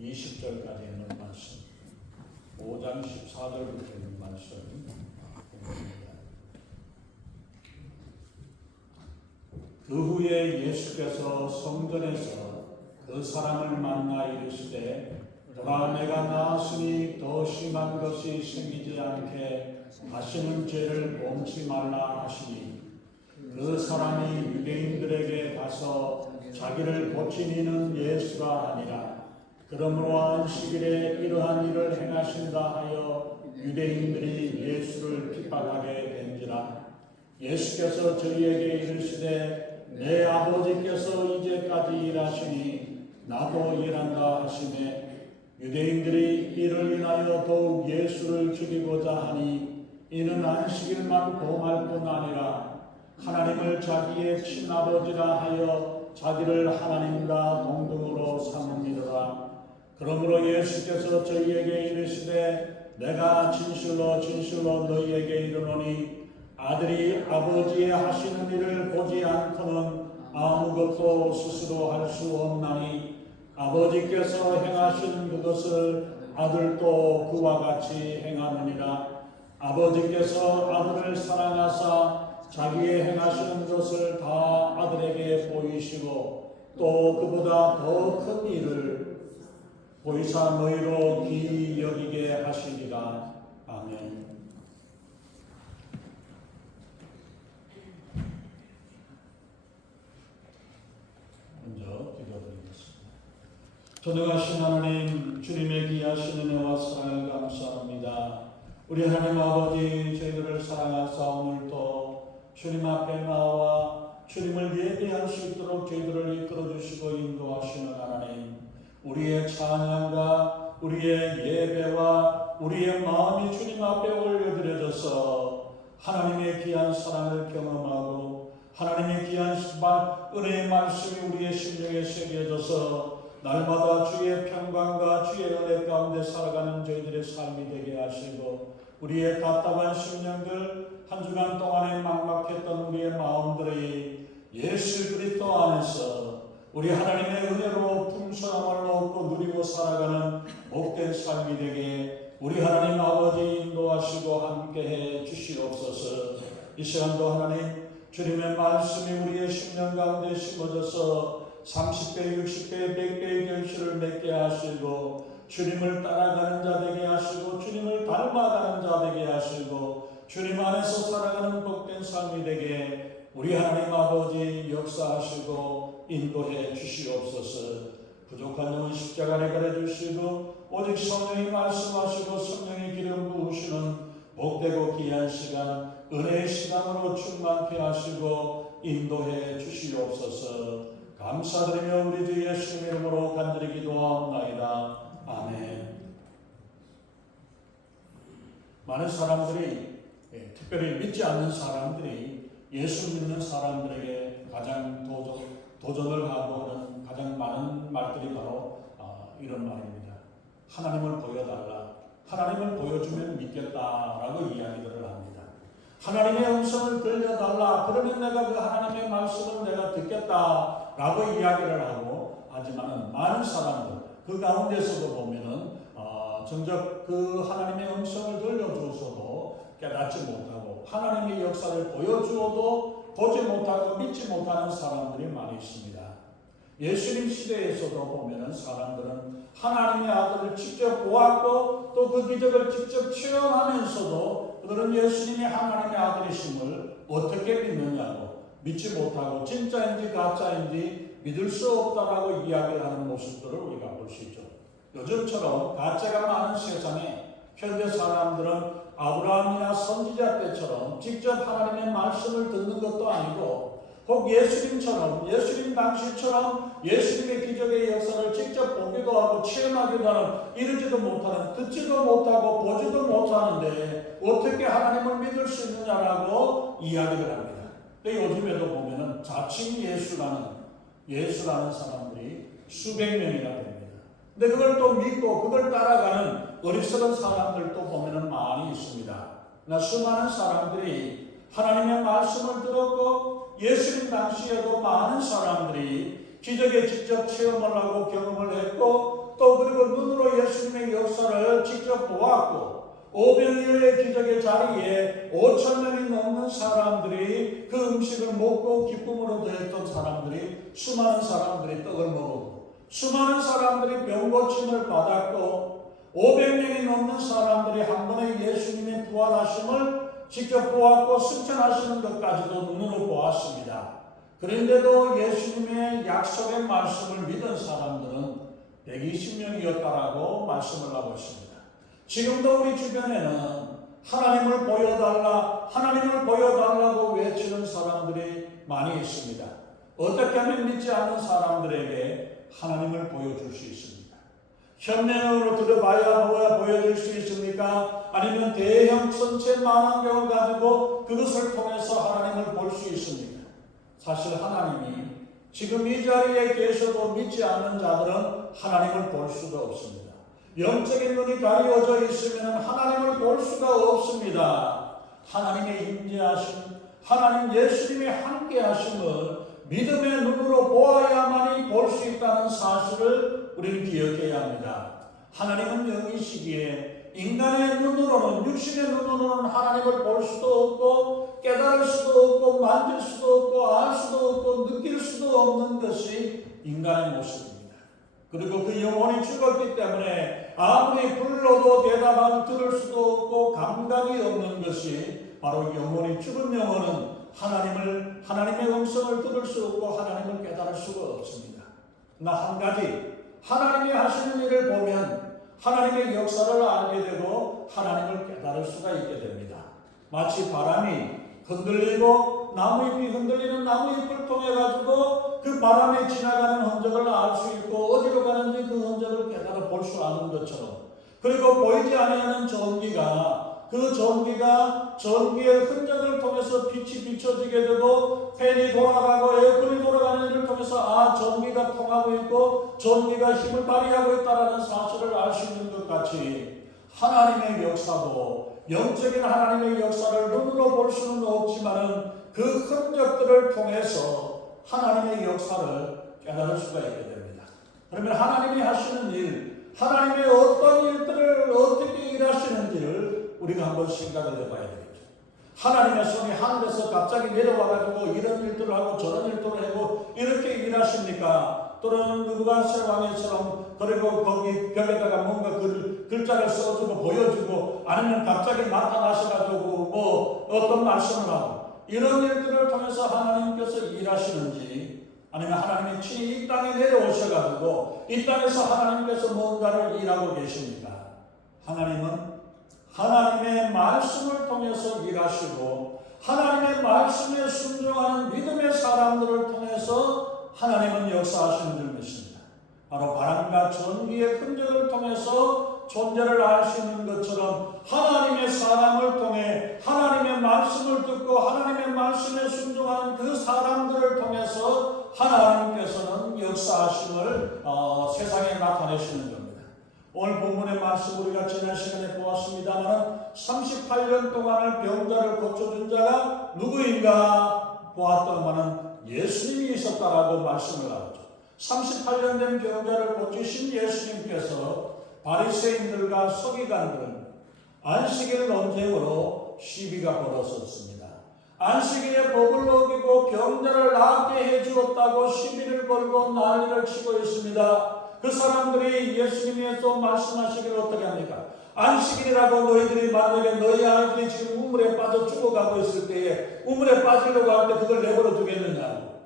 20절까지 있는 말씀, 5장 14절부터 있는 말씀입니다. 그 후에 예수께서 성전에서 그 사람을 만나 이르시되 보라 내가 나았으니 더 심한 것이 생기지 않게 다시는 죄를 범치 말라 하시니 그 사람이 유대인들에게 가서 자기를 고친 이는 예수가 아니라 그러므로 안식일에 이러한 일을 행하신다 하여 유대인들이 예수를 핍박하게 된지라. 예수께서 저희에게 이르시되 내 아버지께서 이제까지 일하시니 나도 일한다 하시매 유대인들이 이를 인하여 더욱 예수를 죽이고자 하니 이는 안식일만 범할 뿐 아니라 하나님을 자기의 친아버지라 하여 자기를 하나님과 동등으로 삼음이더라. 그러므로 예수께서 저희에게 이르시되 내가 진실로 진실로 너희에게 이르노니 아들이 아버지의 하시는 일을 보지 않고는 아무것도 스스로 할 수 없나니 아버지께서 행하시는 그것을 아들도 그와 같이 행하느니라. 아버지께서 아들을 사랑하사 자기의 행하시는 것을 다 아들에게 보이시고 또 그보다 더 큰 일을 보이사 너희로 귀히 여기게 하시리라. 아멘. 먼저 기도드리겠습니다. 전능하신 하나님, 주님의 귀하신 은혜와 사랑을 감사합니다. 우리 하나님 아버지, 저희들을 사랑하사 오늘도 주님 앞에 나와 주님을 예배할 수 있도록 저희들을 이끌어주시고 인도하시는 하나님, 우리의 찬양과 우리의 예배와 우리의 마음이 주님 앞에 올려드려져서 하나님의 귀한 사랑을 경험하고 하나님의 귀한 은혜의 말씀이 우리의 심령에 새겨져서 날마다 주의 평강과 주의 은혜 가운데 살아가는 저희들의 삶이 되게 하시고 우리의 답답한 심령들 한 주간 동안에 막막했던 우리의 마음들이 예수 그리스도 안에서 우리 하나님의 은혜로 풍성함을 얻고 누리고 살아가는 복된 삶이 되게 우리 하나님 아버지 인도하시고 함께해 주시옵소서. 이 시간도 하나님 주님의 말씀이 우리의 심령 가운데 심어져서 30배, 60배, 100배의 결실을 맺게 하시고 주님을 따라가는 자 되게 하시고 주님을 닮아가는 자 되게 하시고 주님 안에서 살아가는 복된 삶이 되게 우리 하나님 아버지 역사하시고 인도해 주시옵소서. 부족한 영은 십자가에 가려 주시고 오직 성령이 말씀하시고 성령의 기름 부으시는 복되고 귀한 시간 은혜의 시간으로 충만케 하시고 인도해 주시옵소서. 감사드리며 우리 주 예수님 이름으로 간절히 기도하옵나이다. 아멘. 많은 사람들이 특별히 믿지 않는 사람들이 예수 믿는 사람들에게 가장 도전을 하고 하는 가장 많은 말들이 바로 이런 말입니다. 하나님을 보여달라. 하나님을 보여주면 믿겠다라고 이야기들을 합니다. 하나님의 음성을 들려달라. 그러면 내가 그 하나님의 말씀을 내가 듣겠다라고 이야기를 하고 하지만 많은 사람들 그 가운데서도 보면은 정작 그 하나님의 음성을 들려주어서도 깨닫지 못하고 하나님의 역사를 보여주어도 보지 못하고 믿지 못하는 사람들이 많이 있습니다. 예수님 시대에서도 보면은 사람들은 하나님의 아들을 직접 보았고 또 그 기적을 직접 체험하면서도 그들은 예수님이 하나님의 아들이심을 어떻게 믿느냐고 믿지 못하고 진짜인지 가짜인지 믿을 수 없다라고 이야기를 하는 모습들을 우리가 볼 수 있죠. 요즘처럼 가짜가 많은 세상에 현대 사람들은 아브라함이나 선지자 때처럼 직접 하나님의 말씀을 듣는 것도 아니고 혹 예수님처럼 예수님 당시처럼 예수님의 기적의 역사를 직접 보기도 하고 체험하기도 하는 이르지도 못하는 듣지도 못하고 보지도 못하는데 어떻게 하나님을 믿을 수 있느냐라고 이야기를 합니다. 요즘에도 보면은 자칭 예수라는 사람들이 수백 명이나 됩니다. 근데 그걸 또 믿고 그걸 따라가는 어리석은 사람들도 보면은 많이 있습니다. 그러나 수많은 사람들이 하나님의 말씀을 들었고 예수님 당시에도 많은 사람들이 기적에 직접 체험을 하고 경험을 했고 또 그리고 눈으로 예수님의 역사를 직접 보았고 500여의 기적의 자리에 5,000명이 넘는 사람들이 그 음식을 먹고 기쁨으로 더했던 사람들이 수많은 사람들이 떡을 먹었고 수많은 사람들이 병고침을 받았고 500명이 넘는 사람들이 한 번에 예수님의 부활하심을 직접 보았고 승천하시는 것까지도 눈으로 보았습니다. 그런데도 예수님의 약속의 말씀을 믿은 사람들은 120명이었다라고 말씀을 하고 있습니다. 지금도 우리 주변에는 하나님을 보여달라고 외치는 사람들이 많이 있습니다. 어떻게 하면 믿지 않는 사람들에게 하나님을 보여줄 수 있습니까? 현면으로 들어봐야 뭐가 보여줄 수 있습니까? 아니면 대형 전체 망원경을 가지고 그것을 통해서 하나님을 볼 수 있습니까? 사실 하나님이 지금 이 자리에 계셔도 믿지 않는 자들은 하나님을 볼 수가 없습니다. 영적인 눈이 가려져 있으면 하나님을 볼 수가 없습니다. 하나님의 임재하심, 하나님 예수님이 함께 하심을 믿음의 눈으로 보아야만이 볼 수 있다는 사실을 우리는 기억해야 합니다. 하나님은 영이시기에 인간의 눈으로는, 육신의 눈으로는 하나님을 볼 수도 없고 깨달을 수도 없고 만질 수도 없고 알 수도 없고 느낄 수도 없는 것이 인간의 모습입니다. 그리고 그 영혼이 죽었기 때문에 아무리 불러도 대답을 들을 수도 없고 감각이 없는 것이 바로 영혼이 죽은 영혼은 하나님의 음성을 들을 수 없고 하나님을 깨달을 수가 없습니다. 그러나 한 가지 하나님이 하시는 일을 보면 하나님의 역사를 알게 되고 하나님을 깨달을 수가 있게 됩니다. 마치 바람이 흔들리고 나무잎이 흔들리는 나무잎을 통해 가지고 그 바람에 지나가는 흔적을 알 수 있고 어디로 가는지 그 흔적을 깨달아 볼 수 아는 것처럼, 그리고 보이지 아니하는 전기가 전기의 흔적을 통해서 빛이 비춰지게 되고 팬이 돌아가고 에어컨이 돌아가는 일을 통해서 전기가 통하고 있고 전기가 힘을 발휘하고 있다는 사실을 알 수 있는 것 같이 하나님의 역사도 영적인 하나님의 역사를 눈으로 볼 수는 없지만은 그 흔적들을 통해서 하나님의 역사를 깨달을 수가 있게 됩니다. 그러면 하나님이 하시는 일, 하나님의 어떤 일들을 어떻게 일하시는지를 우리가 한번 생각을 해봐야 되겠죠. 하나님의 손이 하늘에서 갑자기 내려와가지고 이런 일들을 하고 저런 일들을 하고 이렇게 일하십니까? 또는 느부갓네살 왕처럼 그리고 거기 벽에다가 뭔가 글자를 써주고 보여주고 아니면 갑자기 나타나셔가지고 어떤 말씀을 하고 이런 일들을 통해서 하나님께서 일하시는지, 아니면 하나님이 친히 이 땅에 내려오셔가지고 이 땅에서 하나님께서 뭔가를 일하고 계십니까? 하나님은 하나님의 말씀을 통해서 일하시고 하나님의 말씀에 순종하는 믿음의 사람들을 통해서 하나님은 역사하시는 줄 믿습니다. 바로 바람과 전기의 흔적을 통해서 존재를 알 수 있는 것처럼 하나님의 사람을 통해 하나님의 말씀을 듣고 하나님의 말씀에 순종하는 그 사람들을 통해서 하나님께서는 역사하심을 세상에 나타내시는 겁니다. 오늘 본문의 말씀 우리가 지난 시간에 보았습니다만 38년 동안을 병자를 고쳐준 자가 누구인가 보았더니만 예수님이 있었다라고 말씀을 하죠. 38년 된 병자를 고치신 예수님께서 바리새인들과 서기관들은 안식일 논쟁으로 시비가 벌어졌습니다. 안식일에 법을 어기고 병자를 낫게 해주었다고 시비를 걸고 난리를 치고 있습니다. 그 사람들이 예수님께서 말씀하시기를 어떻게 합니까? 안식일이라고 너희들이 만약에 너희 아이들이 지금 우물에 빠져 죽어가고 있을 때에 우물에 빠지려고 할 때 그걸 내버려 두겠느냐고.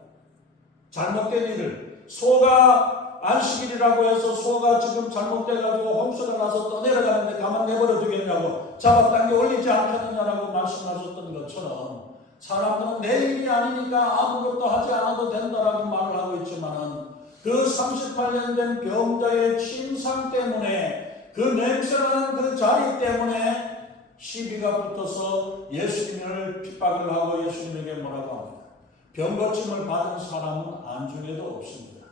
잘못된 일을, 소가 안식일이라고 해서 소가 지금 잘못돼가지고 홍수가 나서 떠내려가는데 가만 내버려 두겠냐고, 잡아당겨 올리지 않겠느냐라고 말씀하셨던 것처럼 사람들은 내 일이 아니니까 아무것도 하지 않아도 된다라고 말을 하고 있지만은 그 38년 된 병자의 침상 때문에, 그 냄새나는 그 자리 때문에 시비가 붙어서 예수님을 핍박을 하고 예수님에게 뭐라고 합니다. 병고침을 받은 사람은 안중에도 없습니다.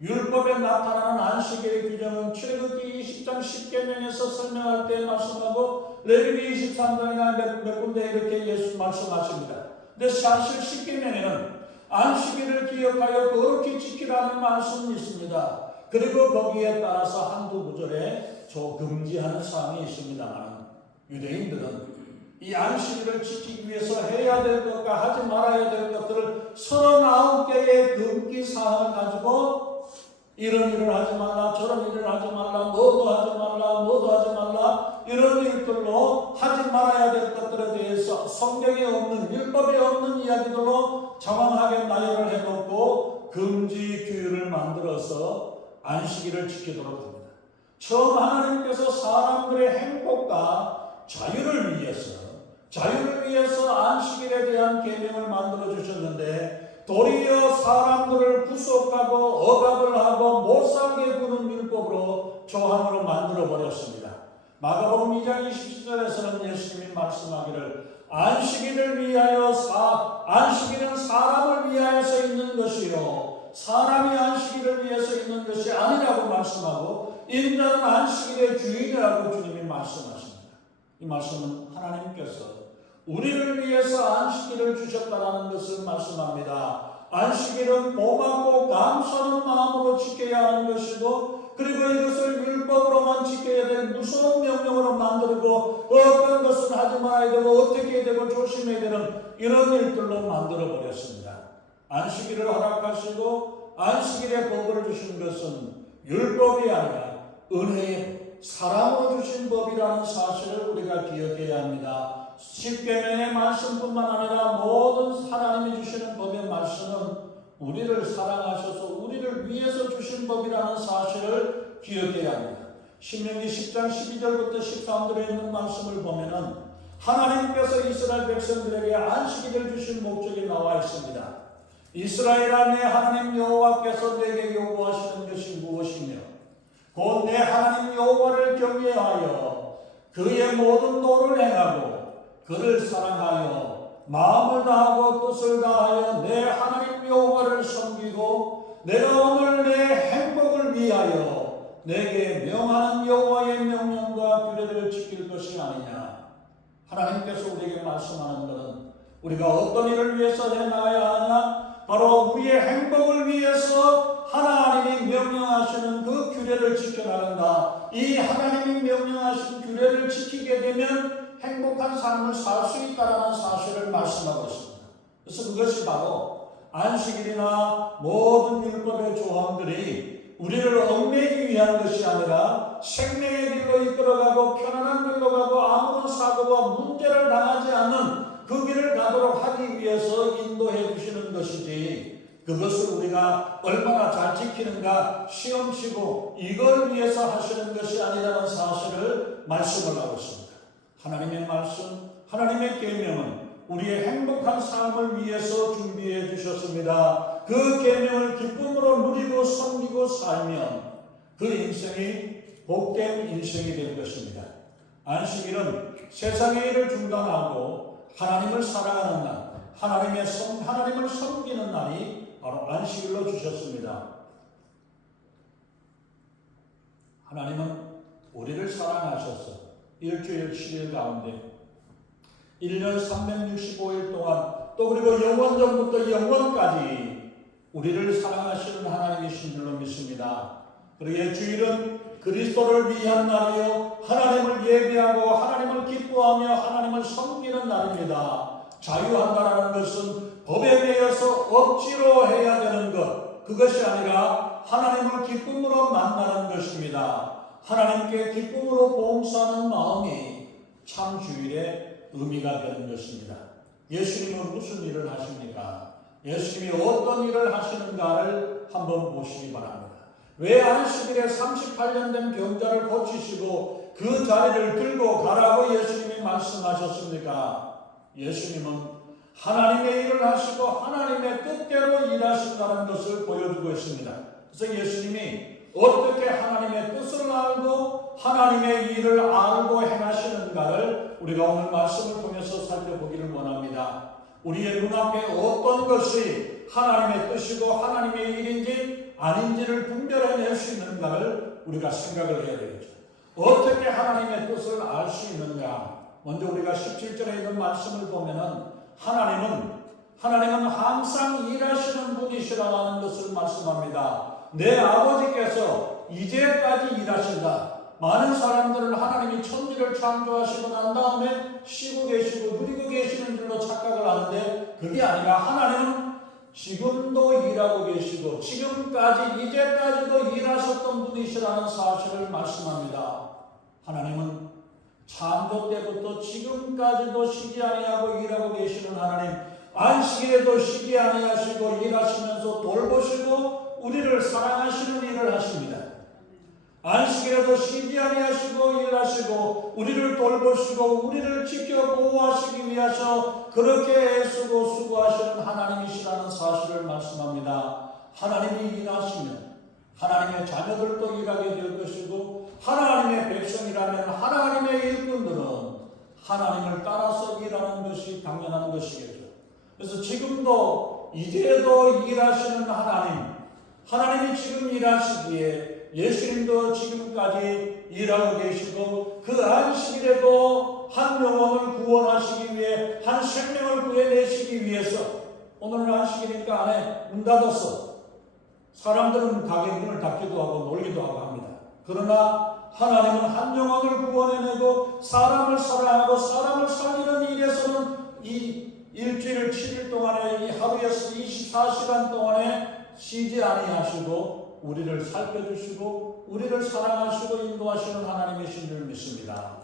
율법에 나타나는 안식일의 규정은 출애굽기 20장 10계명에서 설명할 때 말씀하고 레위기 23장이나 몇 군데 이렇게 예수 말씀하십니다. 근데 사실 10계명에는 안식일을 기억하여 거룩히 지키라는 말씀이 있습니다. 그리고 거기에 따라서 한두 구절에 금지하는 사항이 있습니다만 유대인들은 이 안식일을 지키기 위해서 해야 될 것과 하지 말아야 될 것들을 39개의 금기 사항을 가지고 이런 일을 하지 말라, 저런 일을 하지 말라, 뭐도 하지 말라, 뭐도 하지 말라, 이런 일들로 하지 말아야 될 것들에 대해서 성경에 없는, 율법에 없는 이야기들로 장황하게 나열을 해놓고 금지 규율을 만들어서 안식일을 지키도록 합니다. 처음 하나님께서 사람들의 행복과 자유를 위해서 안식일에 대한 계명을 만들어 주셨는데 도리어 사람들을 구속하고 억압을 하고 못살게 구는 율법으로 조항으로 만들어 버렸습니다. 마가복음 2장 27절에서는 예수님이 말씀하기를 안식일은 사람을 위하여서 있는 것이요 사람이 안식일을 위해서 있는 것이 아니라고 말씀하고 인자는 안식일의 주인이라고 주님이 말씀하십니다. 이 말씀은 하나님께서 우리를 위해서 안식일을 주셨다는 것을 말씀합니다. 안식일은 고맙고 감사하는 마음으로 지켜야 하는 것이고 그리고 이것을 율법으로만 지켜야 될 무서운 명령으로 만들고 어떤 것은 하지 말아야 되고 어떻게 해야 되고 조심해야 되는 이런 일들로 만들어 버렸습니다. 안식일을 허락하시고 안식일의 복을 주신 것은 율법이 아니라 은혜의 사랑으로 주신 법이라는 사실을 우리가 기억해야 합니다. 십계명의 말씀뿐만 아니라 모든 하나님이 주시는 법의 말씀은 우리를 사랑하셔서 우리를 위해서 주신 법이라는 사실을 기억해야 합니다. 신명기 10장 12절부터 13절에 있는 말씀을 보면은 하나님께서 이스라엘 백성들에게 안식일을 주신 목적이 나와 있습니다. 이스라엘아 내 하나님 여호와께서 내게 요구하시는 것이 무엇이며 곧 내 하나님 여호와를 경외하여 그의 모든 도를 행하고 그를 사랑하여 마음을 다하고 뜻을 다하여 내 하나님 여호와를 섬기고 내가 오늘 내 행복을 위하여 내게 명하는 여호와의 명령과 규례를 지킬 것이 아니냐. 하나님께서 우리에게 말씀하는 것은 우리가 어떤 일을 위해서 해나가야 하느냐, 바로 우리의 행복을 위해서 하나님이 명령하시는 그 규례를 지켜나간다. 이 하나님이 명령하신 규례를 지키게 되면 행복한 삶을 살 수 있다는 사실을 말씀하고 있습니다. 그래서 그것이 바로 안식일이나 모든 율법의 조항들이 우리를 얽매이기 위한 것이 아니라 생명의 길로 이끌어가고 편안한 길로 가고 아무런 사고와 문제를 당하지 않는 그 길을 가도록 하기 위해서 인도해 주시는 것이지, 그것을 우리가 얼마나 잘 지키는가 시험치고 이걸 위해서 하시는 것이 아니라는 사실을 말씀을 하고 있습니다. 하나님의 말씀, 하나님의 계명은 우리의 행복한 삶을 위해서 준비해 주셨습니다. 그 계명을 기쁨으로 누리고 섬기고 살면 그 인생이 복된 인생이 될 것입니다. 안식일은 세상의 일을 중단하고 하나님을 사랑하는 날, 하나님을 섬기는 날이 바로 안식일로 주셨습니다. 하나님은 우리를 사랑하셔서 일주일 7일 가운데 1년 365일 동안 또 그리고 영원전부터 영원까지 우리를 사랑하시는 하나님이신 줄로 믿습니다. 그리고 주일은 그리스도를 위한 날이요 하나님을 예배하고 하나님을 기뻐하며 하나님을 섬기는 날입니다. 자유한다라는 것은 법에 대해서 억지로 해야 되는 것, 그것이 아니라 하나님을 기쁨으로 만나는 것입니다. 하나님께 기쁨으로 봉사하는 마음이 참 주일의 의미가 되는 것입니다. 예수님은 무슨 일을 하십니까? 예수님이 어떤 일을 하시는가를 한번 보시기 바랍니다. 왜 안식일에 38년 된 병자를 고치시고 그 자리를 들고 가라고 예수님이 말씀하셨습니까? 예수님은 하나님의 일을 하시고 하나님의 뜻대로 일하신다는 것을 보여주고 있습니다. 그래서 예수님이 어떻게 하나님의 뜻을 알고 하나님의 일을 알고 행하시는가를 우리가 오늘 말씀을 통해서 살펴보기를 원합니다. 우리의 눈앞에 어떤 것이 하나님의 뜻이고 하나님의 일인지 아닌지를 분별해낼 수 있는가를 우리가 생각을 해야 되겠죠. 어떻게 하나님의 뜻을 알 수 있는가? 먼저 우리가 17절에 있는 말씀을 보면은 하나님은 항상 일하시는 분이시라는 것을 말씀합니다. 내 아버지께서 이제까지 일하신다. 많은 사람들은 하나님이 천지를 창조하시고 난 다음에 쉬고 계시고 누리고 계시는 줄로 착각을 하는데 그게 아니라 하나님은 지금도 일하고 계시고 지금까지 이제까지도 일하셨던 분이시라는 사실을 말씀합니다. 하나님은 창조 때부터 지금까지도 쉬지 아니하고 일하고 계시는 하나님, 안식일에도 쉬지 아니하시고 일하시면서 돌보시고 우리를 사랑하시는 일을 하십니다. 안식일에도 쉬지 아니하시고 일하시고 우리를 돌보시고 우리를 지켜 보호하시기 위하여 그렇게 애쓰고 수고하시는 하나님이시라는 사실을 말씀합니다. 하나님이 일하시면 하나님의 자녀들도 일하게 될 것이고 하나님의 백성이라면 하나님의 일꾼들은 하나님을 따라서 일하는 것이 당연한 것이겠죠. 그래서 지금도 이제도 일하시는 하나님이 지금 일하시기에 예수님도 지금까지 일하고 계시고 그 안식일에도 한 영혼을 구원하시기 위해 한 생명을 구해내시기 위해서 오늘은 안식일이니까 안에 문 닫았어. 사람들은 가게 문을 닫기도 하고 놀기도 하고 합니다. 그러나 하나님은 한 영혼을 구원해내고 사람을 사랑하고 사람을 살리는 일에서는 이 일주일 7일 동안에 이 하루에서 24시간 동안에 쉬지 아니하시고 우리를 살펴주시고 우리를 사랑하시고 인도하시는 하나님이신 줄 믿습니다.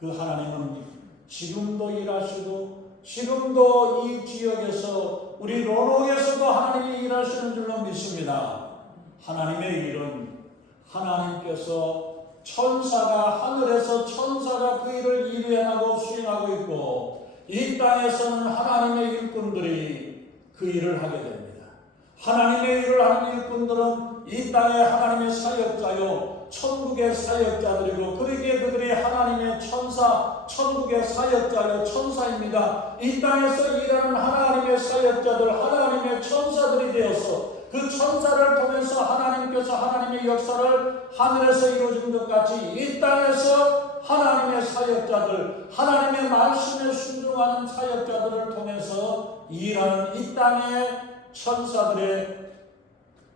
그 하나님은 지금도 일하시고 지금도 이 지역에서 우리 로록에서도 하나님이 일하시는 줄로 믿습니다. 하나님의 일은 하나님께서 하늘에서 천사가 그 일을 일해나고 수행하고 있고 이 땅에서는 하나님의 일꾼들이 그 일을 하게 됩니다. 하나님의 일을 하는 일꾼들은 이 땅에 하나님의 사역자요 천국의 사역자들이고 그들이 하나님의 천국의 사역자요 천사입니다. 이 땅에서 일하는 하나님의 사역자들 하나님의 천사들이 되어서 그 천사를 통해서 하나님께서 하나님의 역사를 하늘에서 이루어진 것 같이 이 땅에서 하나님의 사역자들 하나님의 말씀에 순종하는 사역자들을 통해서 일하는 이 땅의 천사들의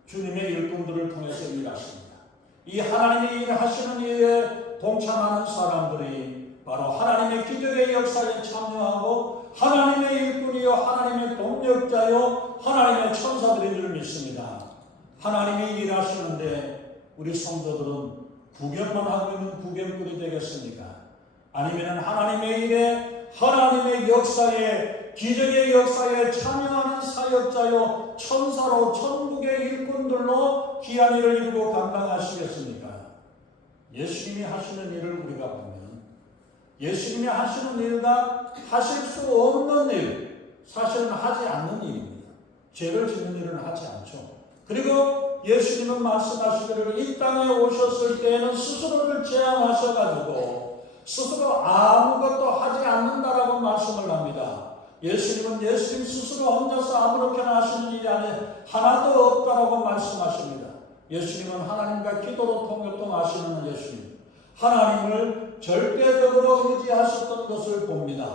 주님의 일꾼들을 통해서 일하십니다. 이 하나님이 일하시는 일에 동참하는 사람들이 바로 하나님의 기적의 역사에 참여하고 하나님의 일꾼이요 하나님의 동력자요 하나님의 천사들인 줄 믿습니다. 하나님이 일하시는데 우리 성도들은 구경만 하고 있는 구경꾼이 되겠습니까? 아니면 하나님의 일에 하나님의 역사에 기적의 역사에 참여하는 사역자요 천사로 천국의 일꾼들로 귀한 일을 이루고 감당하시겠습니까? 예수님이 하시는 일을 우리가 보면 예수님이 하시는 일과 하실 수 없는 일 사실은 하지 않는 일입니다. 죄를 짓는 일은 하지 않죠. 그리고 예수님은 말씀하시기를 이 땅에 오셨을 때에는 스스로를 제한하셔가지고 스스로 아무것도 하지 않는다라고 말씀을 합니다. 예수님 스스로 혼자서 아무렇게나 하시는 일이 아니라 하나도 없다라고 말씀하십니다. 예수님은 하나님과 기도로 통교통하시는 예수님, 하나님을 절대적으로 의지하셨던 것을 봅니다.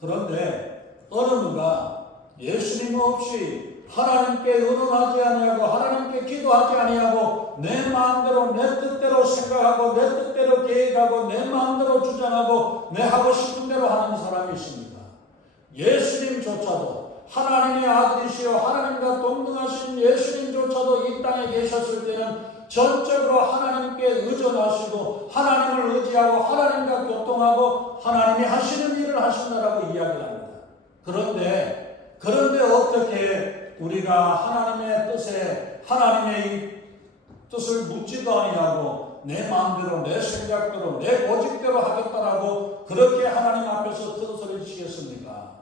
그런데 어느 누가 예수님 없이 하나님께 의논하지 아니하고 하나님께 기도하지 아니하고 내 마음대로 내 뜻대로 생각하고 내 뜻대로 계획하고 내 마음대로 주장하고 내 하고 싶은 대로 하는 사람이 있습니다. 예수님조차도 하나님의 아들이시여 하나님과 동등하신 예수님조차도 이 땅에 계셨을 때는 전적으로 하나님께 의존하시고 하나님을 의지하고 하나님과 교통하고 하나님이 하시는 일을 하신다라고 이야기를 합니다. 그런데 어떻게 우리가 하나님의 뜻을 묻지도 아니하고 내 마음대로 내 생각대로 내 고집대로 하겠다라고 그렇게 하나님 앞에서 큰 소리를 치겠습니까?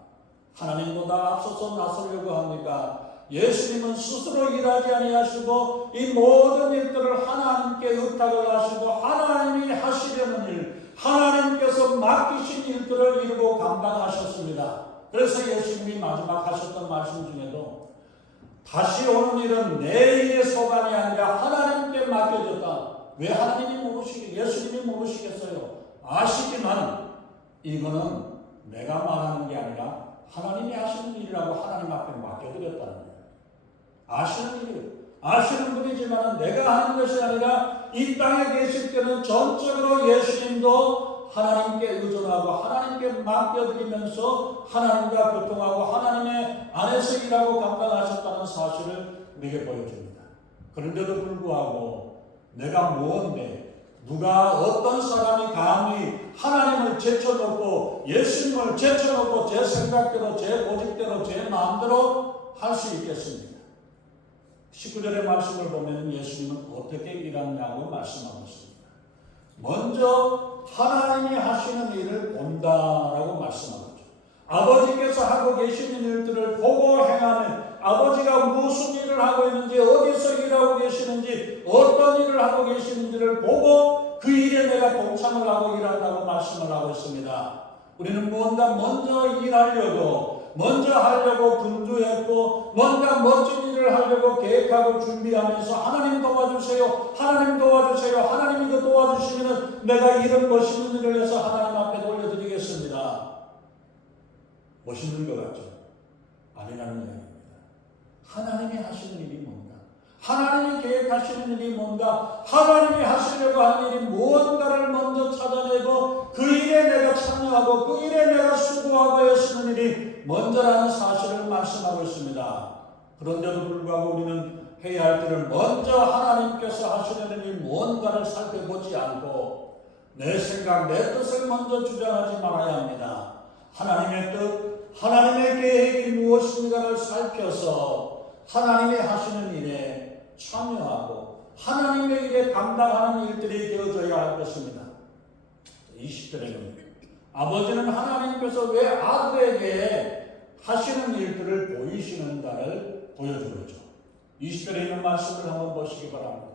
하나님보다 앞서서 나서려고 합니까? 예수님은 스스로 일하지 아니하시고 이 모든 일들을 하나님께 의탁을 하시고 하나님이 하시려는 일, 하나님께서 맡기신 일들을 이루고 감당하셨습니다. 그래서 예수님이 마지막 하셨던 말씀 중에도 다시 오는 일은 내 일의 소관이 아니라 하나님께 맡겨졌다. 왜 예수님이 모르시겠어요? 아시지만 이거는 내가 말하는 게 아니라 하나님이 하시는 일이라고 하나님 앞에 맡겨드렸다는 거예요. 아시는 일, 아시는 분이지만 내가 하는 것이 아니라 이 땅에 계실 때는 전적으로 예수님도 하나님께 의존하고 하나님께 맡겨드리면서 하나님과 교통하고 하나님의 안에서 일하고 감당하셨다는 사실을 우리에게 보여줍니다. 그런데도 불구하고 내가 무엇인데 누가 어떤 사람이 감히 하나님을 제쳐놓고 예수님을 제쳐놓고 제 생각대로 제 고집대로 제 마음대로 할 수 있겠습니까? 19절의 말씀을 보면 예수님은 어떻게 일하냐고 말씀하고 있습니다. 먼저 하나님이 하시는 일을 본다라고 말씀하고 있죠. 아버지께서 하고 계시는 일들을 보고 행하는, 아버지가 무슨 일을 하고 있는지, 어디서 일하고 계시는지, 어떤 일을 하고 계시는지를 보고 그 일에 내가 동참을 하고 일한다고 말씀을 하고 있습니다. 우리는 무언가 먼저 일하려고, 먼저 하려고 분주했고 뭔가 멋진 일을 하려고 계획하고 준비하면서 하나님 도와주세요, 하나님 도와주세요, 하나님 이거 도와주시면 내가 이런 멋있는 일을 해서 하나님 앞에 올려드리겠습니다. 멋있는 것 같죠? 아니라는 이야기입니다. 하나님이 하시는 일이 뭔가, 하나님이 계획하시는 일이 뭔가, 하나님이 하시려고 하는 일이 무언가를 먼저 찾아내고 그 일에 내가 참여하고 그 일에 내가 수고하고 애쓰는 일이 먼저라는 사실을 말씀하고 있습니다. 그런데도 불구하고 우리는 해야 할 일을 먼저 하나님께서 하시는 일이 무언가를 살펴보지 않고 내 생각, 내 뜻을 먼저 주장하지 말아야 합니다. 하나님의 뜻, 하나님의 계획이 무엇인가를 살펴서 하나님이 하시는 일에 참여하고 하나님의 일에 감당하는 일들이 되어져야 할 것입니다. 20절에는 아버지는 하나님께서 왜 아들에게 하시는 일들을 보이시는가를 보여주고 있죠. 20절에 있는 말씀을 한번 보시기 바랍니다.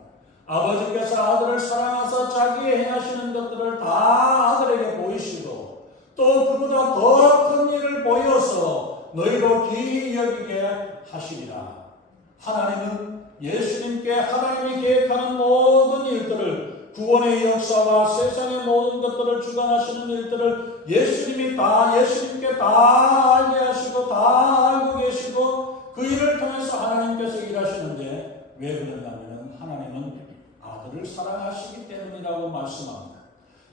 아버지께서 아들을 사랑하사 자기의 행하시는 것들을 다 아들에게 보이시고 또 그보다 더 큰 일을 보여서 너희로 기이 여기게 하시리라. 하나님은 예수님께 하나님이 계획하는 모든 일들을, 구원의 역사와 세상의 모든 것들을 주관하시는 일들을 예수님께 다 알게 하시고 다 알고 계시고 그 일을 통해서 하나님께서 일하시는데 왜 그러냐면 하나님은 아들을 사랑하시기 때문이라고 말씀합니다.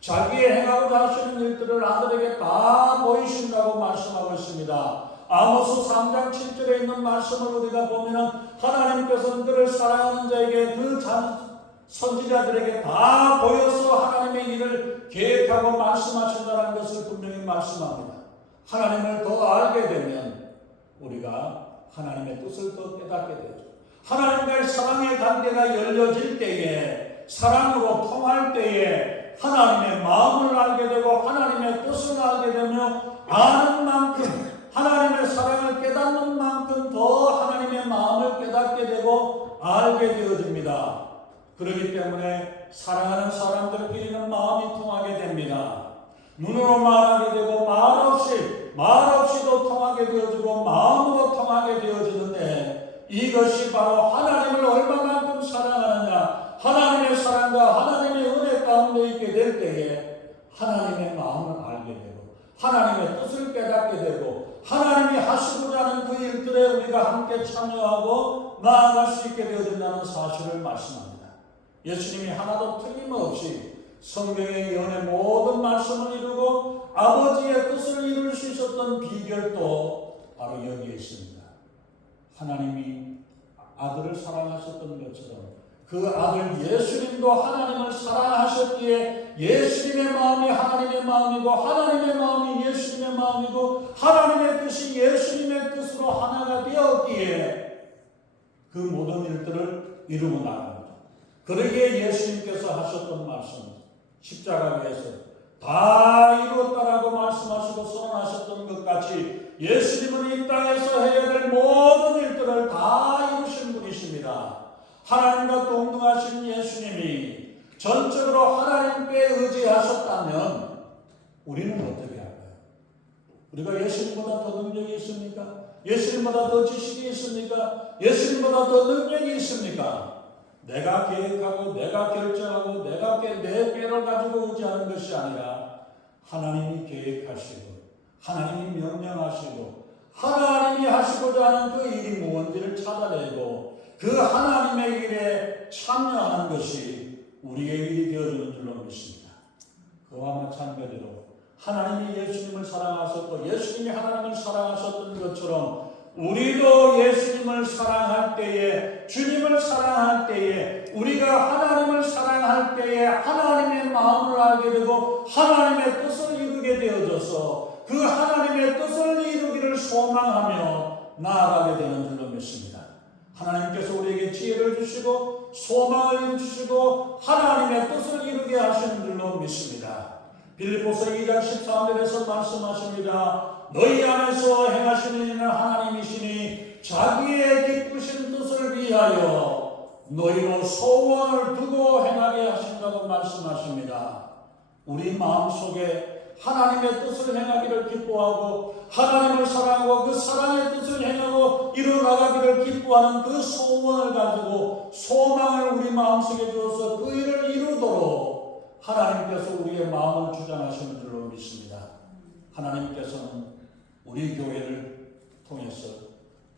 자기의 행하고자 하시는 일들을 아들에게 다 보이신다고 말씀하고 있습니다. 아모스 3장 7절에 있는 말씀을 우리가 보면 하나님께서는 그를 사랑하는 자에게 그 선지자들에게 다 보여서 하나님의 일을 계획하고 말씀하신다는 것을 분명히 말씀합니다. 하나님을 더 알게 되면 우리가 하나님의 뜻을 더 깨닫게 되죠. 하나님과의 사랑의 관계가 열려질 때에, 사랑으로 통할 때에 하나님의 마음을 알게 되고 하나님의 뜻을 알게 되며 아는 만큼, 하나님의 사랑을 깨닫는 만큼 더 하나님의 마음을 깨닫게 되고 알게 되어집니다. 그렇기 때문에 사랑하는 사람들끼리는 마음이 통하게 됩니다. 눈으로 말하게 되고 말 없이도 통하게 되어지고 마음으로 통하게 되어지는데 이것이 바로 하나님을 얼마만큼 사랑하느냐, 하나님의 사랑과 하나님의 은혜 가운데 있게 될 때에 하나님의 마음을 알게 되고 하나님의 뜻을 깨닫게 되고 하나님이 하시고자 하는 그 일들에 우리가 함께 참여하고 나아갈 수 있게 되어진다는 사실을 말씀합니다. 예수님이 하나도 틀림없이 성경의 예언의 모든 말씀을 이루고 아버지의 뜻을 이룰 수 있었던 비결도 바로 여기에 있습니다. 하나님이 아들을 사랑하셨던 것처럼 그 아들 예수님도 하나님을 사랑하셨기에 예수님의 마음이 하나님의 마음이고 하나님의 마음이 예수님의 마음이고 하나님의 뜻이 예수님의 뜻으로 하나가 되었기에 그 모든 일들을 이루고 나갑니다. 그러기에 예수님께서 하셨던 말씀, 십자가에서 다 이루었다라고 말씀하시고 선언하셨던 것 같이 예수님은 이 땅에서 해야 될 모든 일들을 다 이루신 분이십니다. 하나님과 동등하신 예수님이 전적으로 하나님께 의지하셨다면 우리는 어떻게 할까요? 우리가 예수님보다 더 능력이 있습니까? 예수님보다 더 지식이 있습니까? 예수님보다 더 능력이 있습니까? 내가 계획하고 내가 결정하고 내가 내 꾀를 가지고 의지하는 것이 아니라 하나님이 계획하시고 하나님이 명령하시고 하나님이 하시고자 하는 그 일이 무언지를 찾아내고 그 하나님의 일에 참여하는 것이 우리의 일이 되어주는 줄로 믿습니다. 그와 마찬가지로 하나님이 예수님을 사랑하셨고 예수님이 하나님을 사랑하셨던 것처럼 우리도 예수님을 사랑할 때에, 주님을 사랑할 때에, 우리가 하나님을 사랑할 때에 하나님의 마음을 알게 되고 하나님의 뜻을 이루게 되어져서 그 하나님의 뜻을 이루기를 소망하며 나아가게 되는 줄로 믿습니다. 하나님께서 우리에게 지혜를 주시고 소망을 주시고 하나님의 뜻을 이루게 하시는 줄로 믿습니다. 빌립보서 2장 13절에서 말씀하십니다. 너희 안에서 행하시는 이는 하나님이시니 자기의 기쁘신 뜻을 위하여 너희로 소원을 두고 행하게 하신다고 말씀하십니다. 우리 마음속에 하나님의 뜻을 행하기를 기뻐하고 하나님을 사랑하고 그 사랑의 뜻을 행하고 이루어나가기를 기뻐하는 그 소원을 가지고 소망을 우리 마음속에 주어서 그 일을 이루도록 하나님께서 우리의 마음을 주장하시는 줄로 믿습니다. 하나님께서는 우리 교회를 통해서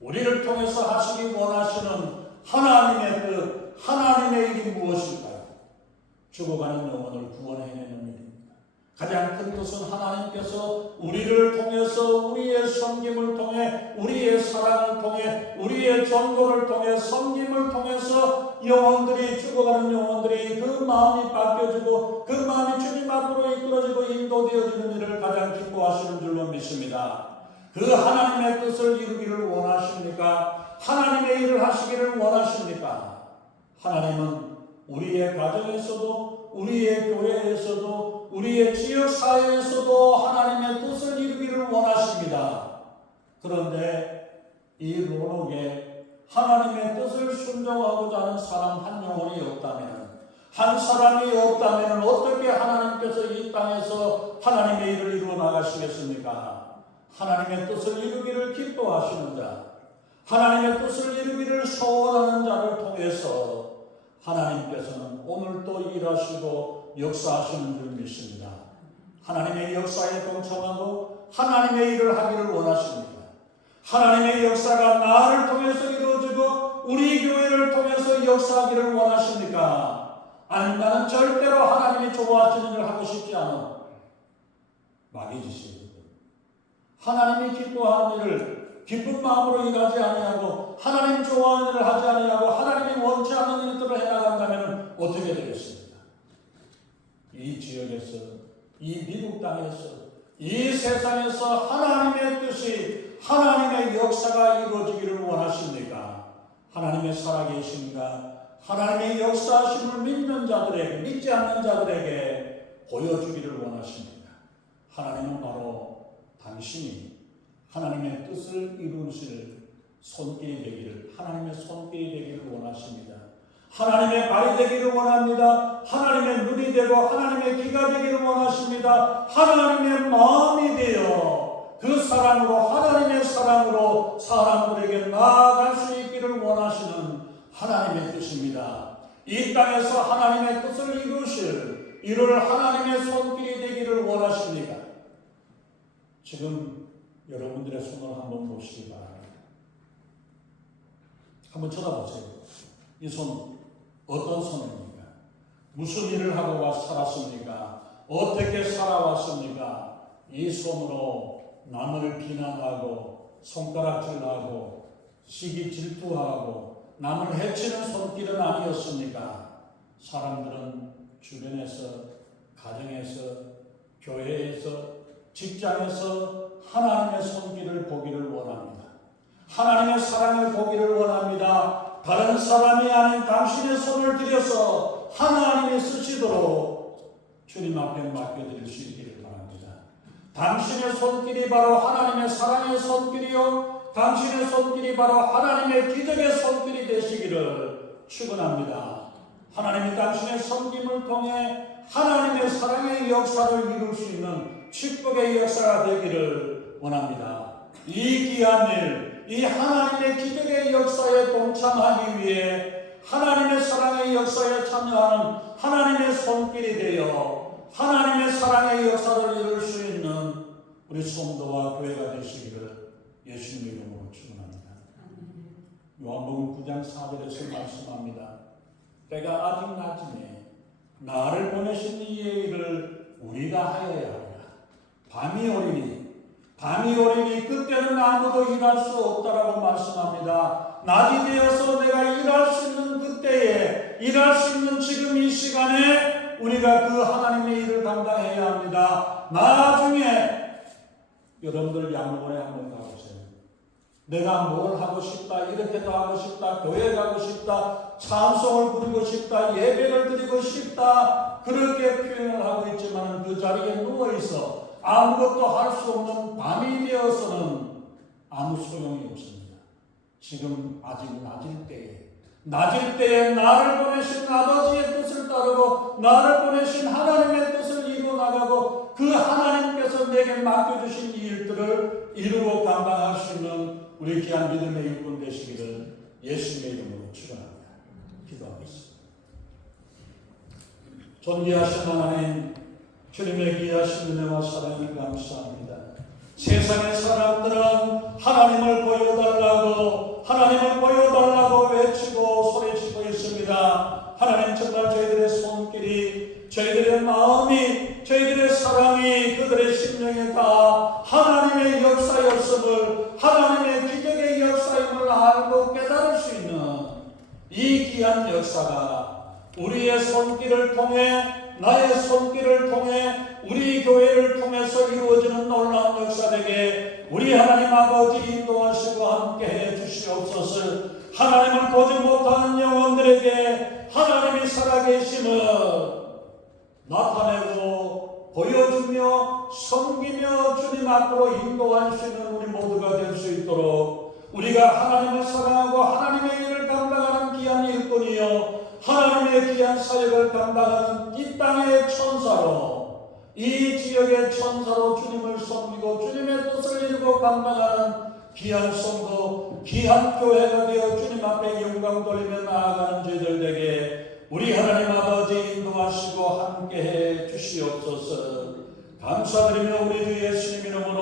우리를 통해서 하시기 원하시는 하나님의 뜻, 하나님의 일이 무엇일까요? 죽어가는 영혼을 구원해내는 일입니다. 가장 큰 뜻은 하나님께서 우리를 통해서 우리의 섬김을 통해 우리의 사랑을 통해 우리의 전도를 통해 섬김을 통해서 영혼들이 죽어가는 영혼들이 그 마음이 바뀌어지고 그 마음이 주님 앞으로 이끌어지고 인도되어지는 일을 가장 기뻐하시는 줄로 믿습니다. 그 하나님의 뜻을 이루기를 원하십니까? 하나님의 일을 하시기를 원하십니까? 하나님은 우리의 가정에서도 우리의 교회에서도 우리의 지역사회에서도 하나님의 뜻을 이루기를 원하십니다. 그런데 이 로록에 하나님의 뜻을 순종하고자 하는 사람 한 영혼이 없다면, 한 사람이 없다면 어떻게 하나님께서 이 땅에서 하나님의 일을 이루어 나가시겠습니까? 하나님의 뜻을 이루기를 기뻐하시는 자, 하나님의 뜻을 이루기를 소원하는 자를 통해서 하나님께서는 오늘도 일하시고 역사하시는 줄 믿습니다. 하나님의 역사에 동참하고 하나님의 일을 하기를 원하십니다. 하나님의 역사가 나를 통해서 이루어지고 우리 교회를 통해서 역사하기를 원하십니까? 아니, 나는 절대로 하나님이 좋아하시는 일을 하고 싶지 않아. 막이지시거든. 하나님이 기뻐하는 일을 기쁜 마음으로 일하지 아니하고 하나님 좋아하는 일을 하지 아니하고 하나님이 원치 않는 일들을 해나간다면 어떻게 되겠습니까? 이 지역에서, 이 미국 땅에서, 이 세상에서 하나님의 뜻이, 하나님의 역사가 이루어지기를 원하십니까? 하나님의 살아계신가? 하나님의 역사하심을 믿는 자들에게, 믿지 않는 자들에게 보여주기를 원하십니다. 하나님은 바로 당신이 하나님의 뜻을 이루실 손길이 되기를, 하나님의 손길이 되기를 원하십니다. 하나님의 발이 되기를 원합니다. 하나님의 눈이 되고 하나님의 귀가 되기를 원하십니다. 하나님의 마음이 되어 그 사랑으로, 하나님의 사랑으로 사람들에게 나아갈 수 있기를 원하시는 하나님의 뜻입니다. 이 땅에서 하나님의 뜻을 이룰 하나님의 손길이 되기를 원하십니까? 지금 여러분들의 손을 한번 보시기 바랍니다. 한번 쳐다보세요. 이 손 어떤 손입니까? 무슨 일을 하고 살았습니까? 어떻게 살아왔습니까? 이 손으로 남을 비난하고 손가락질하고 시기 질투하고 남을 해치는 손길은 아니었습니까? 사람들은 주변에서, 가정에서, 교회에서, 직장에서 하나님의 손길을 보기를 원합니다. 하나님의 사랑을 보기를 원합니다. 다른 사람이 아닌 당신의 손을 들여서 하나님이 쓰시도록 주님 앞에 맡겨드릴 수 있기를 바랍니다. 당신의 손길이 바로 하나님의 사랑의 손길이요, 당신의 손길이 바로 하나님의 기적의 손길이 되시기를 축원합니다. 하나님이 당신의 섬김을 통해 하나님의 사랑의 역사를 이룰 수 있는 축복의 역사가 되기를 원합니다. 이 귀한 일, 이 하나님의 기적의 역사에 동참하기 위해 하나님의 사랑의 역사에 참여하는 하나님의 손길이 되어 하나님의 사랑의 역사를 이룰 수 있는 우리 성도와 교회가 되시기를 예수님의 이름으로 축원합니다. 요한복음 9장 4절에서 말씀합니다. 때가 아직 낮이네. 나를 보내신 이의 일을 우리가 하여야 하리라. 밤이 오리니 그때는 아무도 일할 수 없다라고 말씀합니다. 낮이 되어서 내가 일할 수 있는 그때에, 일할 수 있는 지금 이 시간에 우리가 그 하나님의 일을 감당해야 합니다. 나중에 여러분들 양로원에 한번 가보세요. 내가 뭘 하고 싶다, 이렇게도 하고 싶다, 교회 가고 싶다, 찬송을 부르고 싶다, 예배를 드리고 싶다, 그렇게 표현을 하고 있지만 그 자리에 누워있어 아무것도 할 수 없는 밤이 되어서는 아무 소용이 없습니다. 지금 아직 낮일 때에 나를 보내신 아버지의 뜻을 따르고 나를 보내신 하나님의 뜻을 이루어 나가고 그 하나님께서 내게 맡겨주신 이 일들을 이루고 감당할 수 있는 우리 귀한 믿음의 일꾼 되시기를 예수님의 이름으로 축원합니다. 기도하겠습니다. 존귀하신 하나님, 주님의 귀하신 은혜와 사랑을 감사합니다. 세상의 사람들은 하나님을 보여달라고 외치고 소리치고 있습니다. 하나님, 정말 저희들의 손길이, 저희들의 마음이, 저희들의 사랑이, 그들의 심령에 다 하나님의 역사였음을, 하나님의 기적의 역사임을 알고 깨달을 수 있는 이 귀한 역사가 우리의 손길을 통해, 나의 손길을 통해, 우리 교회를 통해서 이루어지는 놀라운 역사 되게 우리 하나님 아버지 인도하시고 함께해 주시옵소서. 하나님을 보지 못하는 영혼들에게 하나님이 살아계심을 나타내고 보여주며 섬기며 주님 앞으로 인도할 수 있는 우리 모두가 될 수 있도록 우리가 하나님을 사랑하고 하나님의 일을 감당하는 귀한 일꾼이요 하나님의 귀한 사역을 감당하는 이 땅의 천사로, 이 지역의 천사로 주님을 섬기고 주님의 뜻을 이루고 감당하는 귀한 성도, 귀한 교회가 되어 주님 앞에 영광 돌리며 나아가는 저희들 에게 우리 하나님 아버지 인도하시고 함께해 주시옵소서. 감사드리며 우리 주 예수님 이름으로